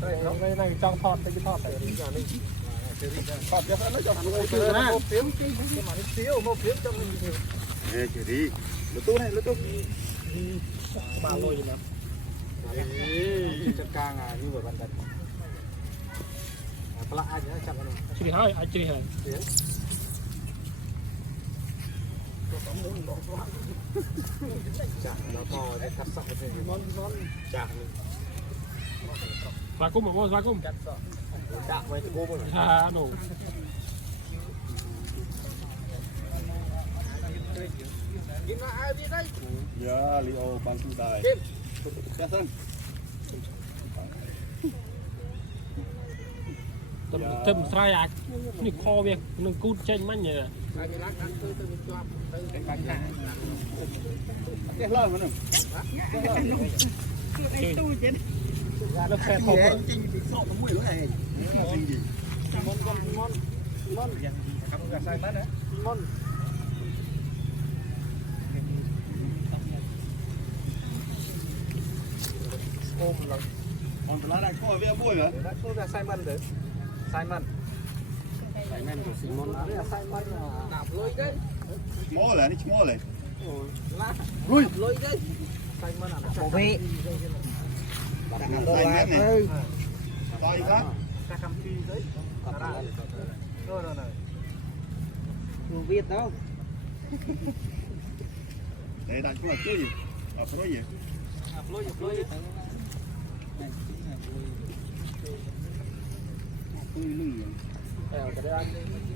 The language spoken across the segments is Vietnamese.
đây này trong thọt cái thọt này đi ra đây thọt cho nó cho một tiếng cái mà nó xíu một tiếng cho mình chỉ đi lúa tú này lúa tú ba lôi gì nào chắc càng như vậy bạn đặt lại ai nữa chắc rồi chỉ hai ai chỉ hai chả nó to để cắt sợi thì ngon chả và cũng một và cũng chả với cô rồi à đủ ya Leo bantu dai thầm sai àนี่คอเวียงนึงกูเช่นมันเนี่ยเรียกเล่ามันหนึ่งแล้วแค่ทบจริงๆสอบมันมุ่ยหรือไงจริงๆมอนยังทำกับใส่มันนะมอนโอ้เรามอนตัวนั้นได้ข้อเบี้ยบุ้ยเหรอได้ข้อจะใส่มันเด้อใส่มันcủa Simon là sai mắt là đạp lôi đấy mỏ lại đi mỏ lại lôi lôi đấy sai mắt là đạp vị sai mắt này coi đó ta cầm phi đấy rồi rồi người biết đâu để đặt cũng là cái gì đạp lôi gì đạp lôi lưng cái đấy anh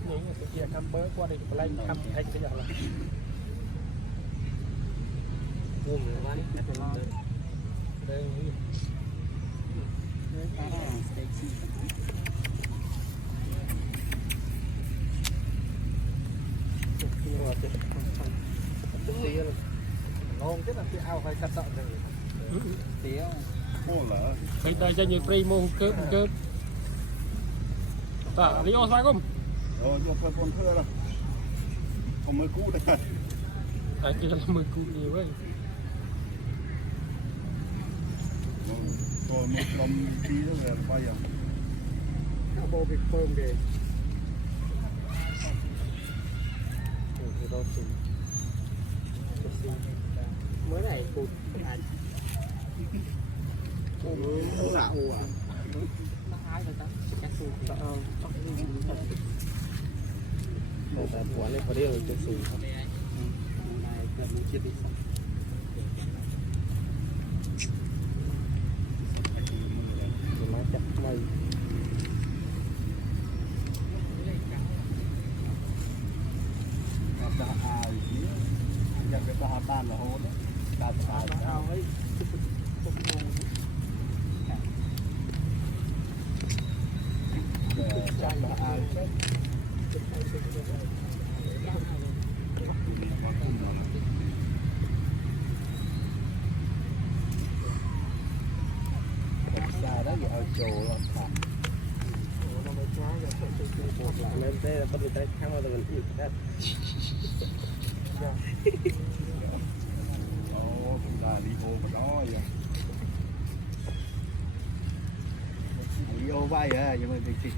những cái kia thăm bớ qua đây lại thăm anh bây giờ là buông rồi đây ngon chứ là cái ao phải cắt sợi rồi tía bây giờ cho nhiều primo cướp ta đi ô sai không? Vô con thưa rồi. Còn mới cũ đây. Cái kia là mới cũ nhiều ấy. Còn một lòng tí nữa là bao giờ? Các bộ việc phơm kìa. Mới này cụt anh. Dạo à? Quả này có điều cho xù máy chặt mây cái ta tan là hôn đấy ta tan ấy chắc là ai xa đó giờ ở chỗ là nó mới trái rồi sẽ lại lên thế là bắt được tay khăn rồi mình chịu hết ô là đi ô mà đó vậy đi ô vai à nhưng mà thì